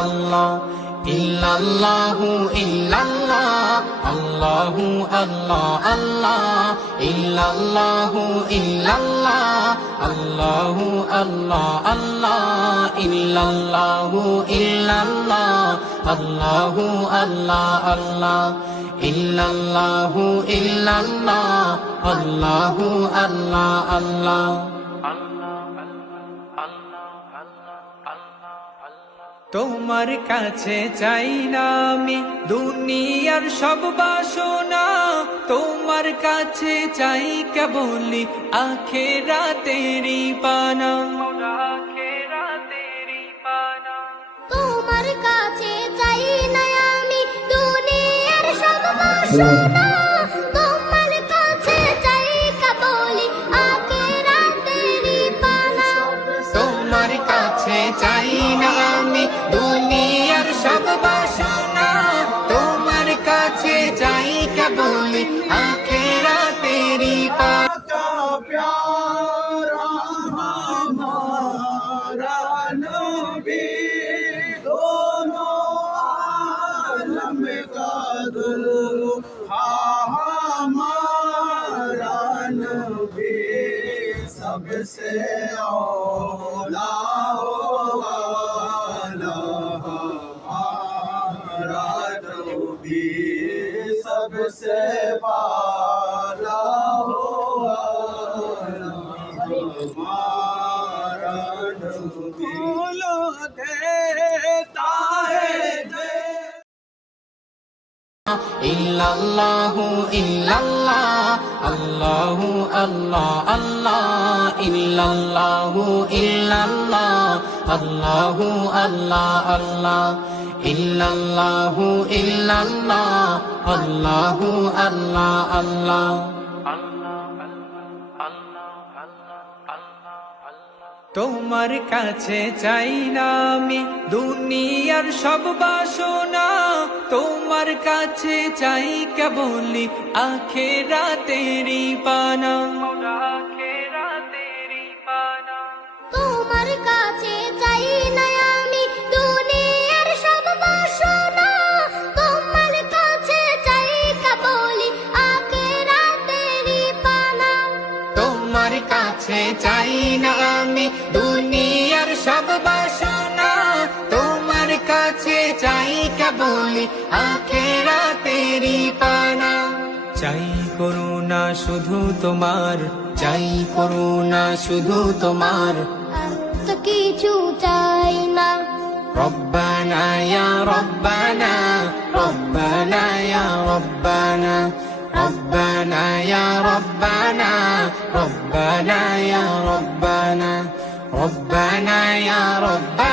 আল্লাহ ইল্লাল্লাহু ইল্লাল্লাহ আল্লাহু আল্লাহ আল্লাহ ইল্লাল্লাহু ইল্লাল্লাহ আল্লাহু আল্লাহ আল্লাহ ইল্লাল্লাহু ইল্লাল্লাহ আল্লাহু আল্লাহ আল্লাহ ইল্লাল্লাহু ইল্লাল্লাহ আল্লাহু আল্লাহ আল্লাহ। তোমার কাছে চাই না আমি দুনিয়ার সব বাসনা, তোমার কাছে চাই কেবলি আখিরাতেরই পানা। তোমার কাছে চাই না আমি দুনিয়ার সব বাসনা, তোমার কাছে চাই কেবলি আখিরাতেরই পানা। তোমার কাছে চাই না আমি দুনিয়ার সব বাসনা, তোমার কাছে চাই কেবলি আখিরাতেরই পানা। सबसे औला वाला हमारा नबी, सबसे वाला हमारा नबी। बोलो देता है ইল্লাল্লাহু ইল্লাল্লাহ আল্লাহু আল্লাহ আল্লাহ ইল্লাল্লাহু ইল্লাল্লাহ আল্লাহু আল্লাহ আল্লাহ ইল্লাল্লাহু ইল্লাল্লাহ আল্লাহু আল্লাহ আল্লাহ। তোমার কাছে চাই না আমি দুনিয়ার সব বাসনা, তোমার কাছে চাই কেবলি আখিরাতেরই পানা। তোমার কাছে চাই না আমি দুনিয়ার সব বাসনা, তোমার কাছে চাই কেবলি আখিরাতেরই পানা। তোমার কাছে চাই না আমি দুনিয়ার সব বাসনা, তোমার কাছে চাই কেবলি আখিরাতেরই পানা। চাই করুণা শুধু তোমার, চাই করুণা শুধু তোমার, তো কিছু চাই না। রব্বানা ইয়া রব্বানা রব্বানা ইয়া রব্বানা ربنا يا ربنا ربنا يا ربنا ربنا يا ربنا